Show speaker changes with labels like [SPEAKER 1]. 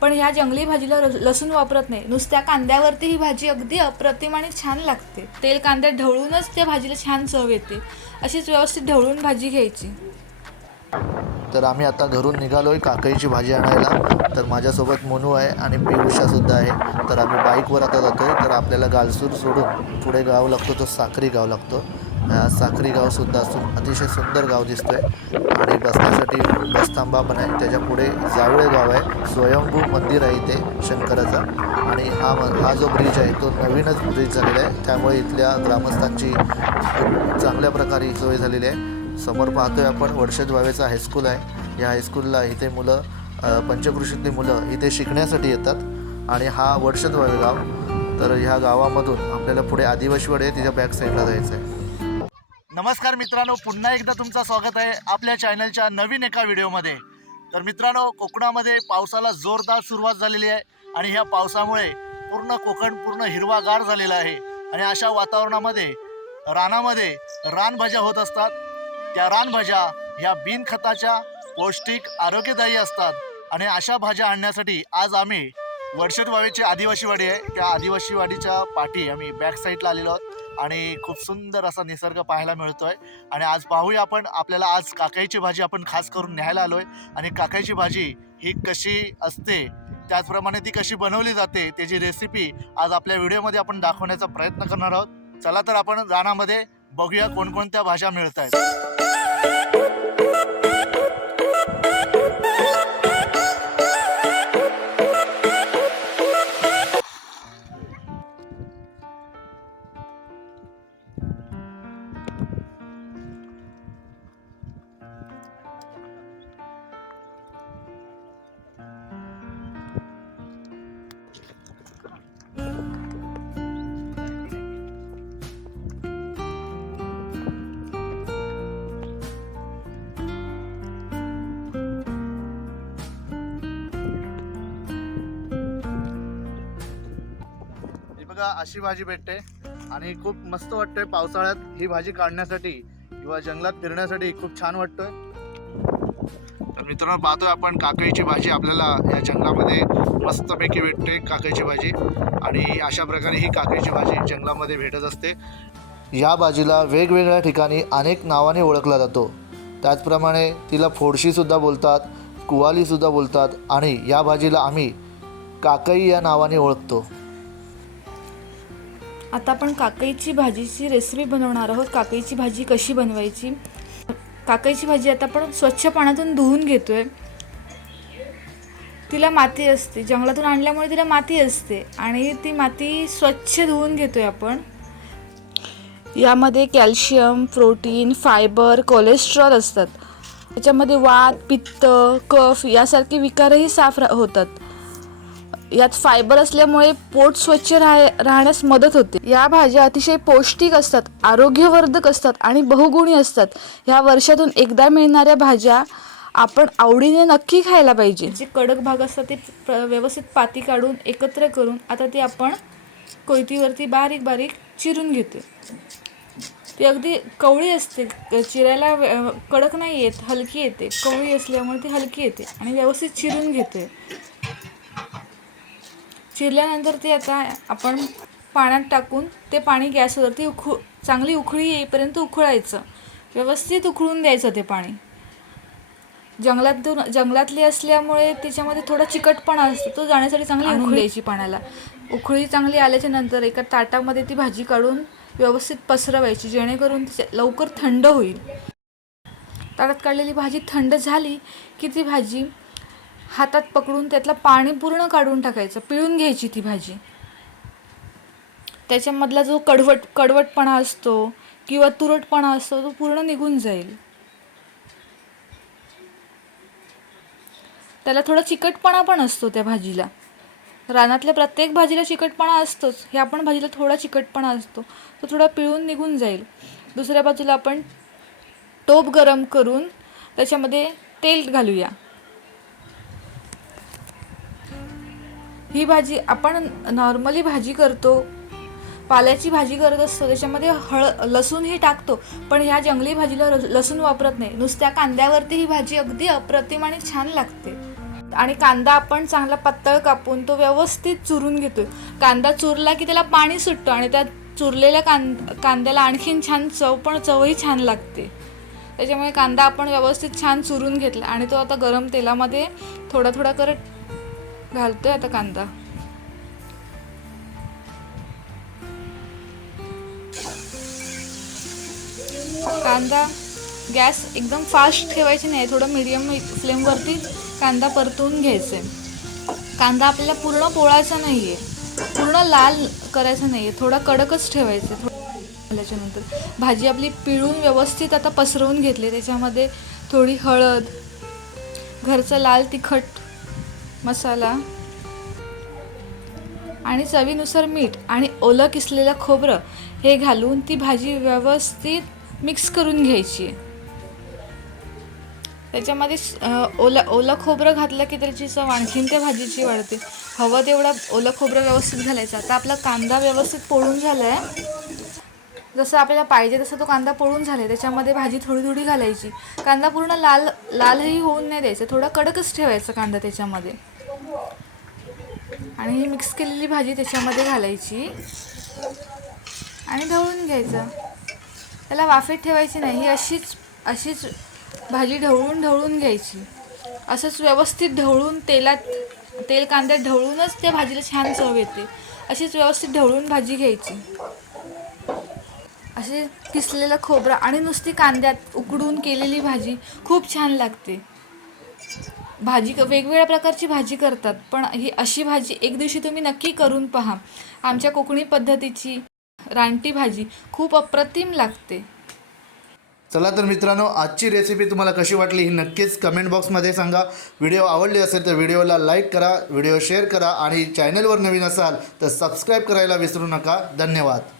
[SPEAKER 1] पण ह्या जंगली भाजीला लसूण वापरत नाही. नुसत्या कांद्यावरती ही भाजी अगदी अप्रतिम आणि छान लागते. तेल कांदे ढवळूनच त्या भाजीला छान चव येते. अशीच व्यवस्थित ढवळून भाजी घ्यायची.
[SPEAKER 2] तर आम्ही आता घरून निघालोय काकळीची भाजी आणायला. तर माझ्यासोबत मोनू आहे आणि पियुषासुद्धा आहे. तर आम्ही बाईकवर आता जातोय. तर आपल्याला गालसूर सोडून पुढे गाव लागतो तो साखरी गाव लागतो. साखरी गावसुद्धा सु अतिशय सुंदर गाव दिसतोय. आणि बसण्यासाठी बसथांबा पण आहे. त्याच्या पुढे जावळे गाव आहे. स्वयंभू मंदिर आहे इथे शंकराचं. आणि हा म हा जो ब्रिज आहे तो नवीनच ब्रिज झालेला आहे. त्यामुळे इथल्या ग्रामस्थांची खूप चांगल्या प्रकारे सोय झालेली आहे. समोर पाहतोय आपण वर्षद वावेचा हायस्कूल आहे. या हायस्कूलला इथे मुलं पंचकृषीतली मुलं इथे शिकण्यासाठी येतात. आणि हा वर्षद वावे गाव. तर ह्या गावामधून आपल्याला पुढे आदिवासीवाडी आहे तिच्या बॅक साईडला जायचं आहे नमस्कार मित्रांनो पुन्हा एकदा तुमचं स्वागत आहे आपल्या चॅनलच्या नवीन एका व्हिडिओमध्ये. तर मित्रांनो कोकणामध्ये पावसाला जोरदार सुरुवात झालेली आहे आणि ह्या पावसामुळे पूर्ण कोकण पूर्ण हिरवागार झालेला आहे. आणि अशा वातावरणामध्ये रानामध्ये रानभाज्या होत असतात. त्या रानभाज्या ह्या बिनखताच्या पौष्टिक आरोग्यदायी असतात. आणि अशा भाज्या आणण्यासाठी आज आम्ही वडशेट वावेची आदिवासी वाडी आहे. त्या आदिवासी वाडीच्या पाठी आम्ही बॅक साईडला आलेलो आहोत. आणि खूप सुंदर असा निसर्ग पाहायला मिळतोय. आणि आज पाहूया आपण आपल्याला आज काकाईची भाजी आपण खास करून न्यायला आलोय. आणि काकाईची भाजी ही कशी असते त्याचप्रमाणे ती कशी बनवली जाते त्याची रेसिपी आज आपल्या व्हिडिओमध्ये आपण दाखवण्याचा प्रयत्न करणार आहोत. चला तर आपण रानामध्ये बघूया कोणकोणत्या भाज्या मिळत आहेत बघा अशी भाजी भेटते. आणि खूप मस्त वाटतंय पावसाळ्यात ही भाजी काढण्यासाठी किंवा जंगलात फिरण्यासाठी. खूप छान वाटतंय. तर मित्रांनो पाहतोय आपण काकडीची भाजी आपल्याला या जंगलामध्ये मस्तपैकी भेटते काकडीची भाजी. आणि अशा प्रकारे ही काकडीची भाजी जंगलामध्ये भेटत असते. या भाजीला वेगवेगळ्या ठिकाणी अनेक नावाने ओळखला जातो. त्याचप्रमाणे तिला फोडशीसुद्धा बोलतात कुवालीसुद्धा बोलतात. आणि या भाजीला आम्ही काकई या नावाने ओळखतो.
[SPEAKER 1] आता आपण काकईची भाजीची रेसिपी बनवणार आहोत. काकईची भाजी कशी बनवायची? काकईची भाजी आता आपण स्वच्छ पाण्यातून धुवून घेतो आहे तिला माती असते. जंगलातून आणल्यामुळे तिला माती असते आणि ती माती स्वच्छ धुवून घेतो आहे आपण. यामध्ये कॅल्शियम प्रोटीन फायबर कोलेस्ट्रॉल असतात. त्याच्यामध्ये वात पित्त कफ यासारखे विकारही साफ रा- होतात. यात फायबर असल्यामुळे पोट स्वच्छ राह राहण्यास मदत होते. या भाज्या अतिशय पौष्टिक असतात आरोग्यवर्धक असतात आणि बहुगुणी असतात. ह्या वर्षातून एकदा मिळणाऱ्या भाज्या आपण आवडीने नक्की खायला पाहिजे. जे कडक भाग असतात ते प्र- व्यवस्थित पाती काढून एकत्र करून आता ती आपण कोयतीवरती बारीक बारीक चिरून घेते ती अगदी कवळी असते. चिरायला कडक नाही येत हलकी येते. कवळी असल्यामुळे ती हलकी येते आणि व्यवस्थित चिरून घेते चिरल्यानंतर ते आता आपण पाण्यात टाकून ते पाणी गॅसवरती उखू चांगली उकळी येईपर्यंत उकळायचं व्यवस्थित उकळून द्यायचं ते पाणी. जंगलातून जंगलातली असल्यामुळे त्याच्यामध्ये थोडा चिकटपणा असतो तो जाण्यासाठी चांगली उकळी द्यायची पाण्याला. उकळी चांगली आल्याच्यानंतर एका ताटामध्ये ती भाजी काढून व्यवस्थित पसरवायची जेणेकरून ती लवकर थंड होईल. ताटात काढलेली भाजी थंड झाली की ती भाजी हातात पकडून त्यातलं पाणी पूर्ण काढून टाकायचं पिळून घ्यायची ती भाजी. त्याच्यामधला जो कडवट कडवटपणा असतो किंवा तुरटपणा असतो तो पूर्ण निघून जाईल. त्याला थोडा चिकटपणा पण असतो त्या भाजीला. रानातल्या प्रत्येक भाजीला चिकटपणा असतोच. ह्या पण भाजीला थोडा चिकटपणा असतो. तो थोडा पिळून निघून जाईल. दुसऱ्या बाजूला आपण टोप गरम करून त्याच्यामध्ये तेल घालूया. ही भाजी आपण नॉर्मली भाजी करतो पाल्याची भाजी करत असतो त्याच्यामध्ये हळ लसूणही टाकतो पण ह्या जंगली भाजीला लसूण वापरत नाही. नुसत्या कांद्यावरती ही भाजी अगदी अप्रतिम आणि छान लागते. आणि कांदा आपण चांगला पातळ कापून तो व्यवस्थित चुरून घेतो कांदा चुरला की त्याला पाणी सुटतं आणि त्या चुरलेल्या कां कांद्याला आणखीन छान चव पण चवही छान लागते. त्याच्यामुळे कांदा आपण व्यवस्थित छान चुरून घेतला. आणि तो आता गरम तेलामध्ये थोडा थोडा करत घालतोय आता कांदा. कांदा गॅस एकदम फास्ट ठेवायची नाही थोडं मीडियम फ्लेमवरती कांदा परतून घ्यायचा आहे कांदा आपल्याला पूर्ण पोळायचा नाही आहे पूर्ण लाल करायचा नाही आहे थोडा कडकच ठेवायचा आहे झाल्याच्यानंतर भाजी आपली पिळून व्यवस्थित आता पसरवून घेतली त्याच्यामध्ये थोडी हळद घरचं लाल तिखट मसाला आणि चवीनुसार मीठ आणि ओलं किसलेलं खोबरं हे घालून ती भाजी व्यवस्थित मिक्स करून घ्यायची. त्याच्यामध्ये ओलं ओलं खोबरं घातलं की त्याची चव आणखीन त्या भाजीची वाढते. हवं तेवढं ओलं खोबरं व्यवस्थित घालायचं. आता आपला कांदा व्यवस्थित पोळून झाला आहे जसं आपल्याला पाहिजे तसं तो कांदा पळून झाला आहे त्याच्यामध्ये भाजी थोडी थोडी घालायची. कांदा पूर्ण लाल लालही होऊन नाही द्यायचा थोडा कडकच ठेवायचा कांदा त्याच्यामध्ये. आणि ही मिक्स केलेली भाजी त्याच्यामध्ये घालायची. आणि ढवळून घ्यायचं. त्याला वाफेत ठेवायची नाही ही अशीच अशीच भाजी ढवळून ढवळून घ्यायची. असंच व्यवस्थित ढवळून तेलात तेल कांद्यात ढवळूनच त्या भाजीला छान चव येते. अशीच व्यवस्थित ढवळून भाजी घ्यायची. असे किसलेलं खोबरं आणि नुसती कांद्यात उकडून केलेली भाजी खूप छान लागते. भाजी क- वेगवेगळ्या प्रकारची भाजी करतात पण ही अशी भाजी एक दिवशी तुम्ही नक्की करून पहा. आमच्या कोकणी पद्धतीची रानटी भाजी खूप अप्रतिम लागते.
[SPEAKER 2] चला तर मित्रांनो आजची रेसिपी तुम्हाला कशी वाटली ही नक्कीच कमेंट बॉक्समध्ये सांगा. व्हिडिओ आवडली असेल तर व्हिडिओला लाईक करा व्हिडिओ शेअर करा आणि चॅनलवर नवीन असाल तर सबस्क्राईब करायला विसरू नका. धन्यवाद.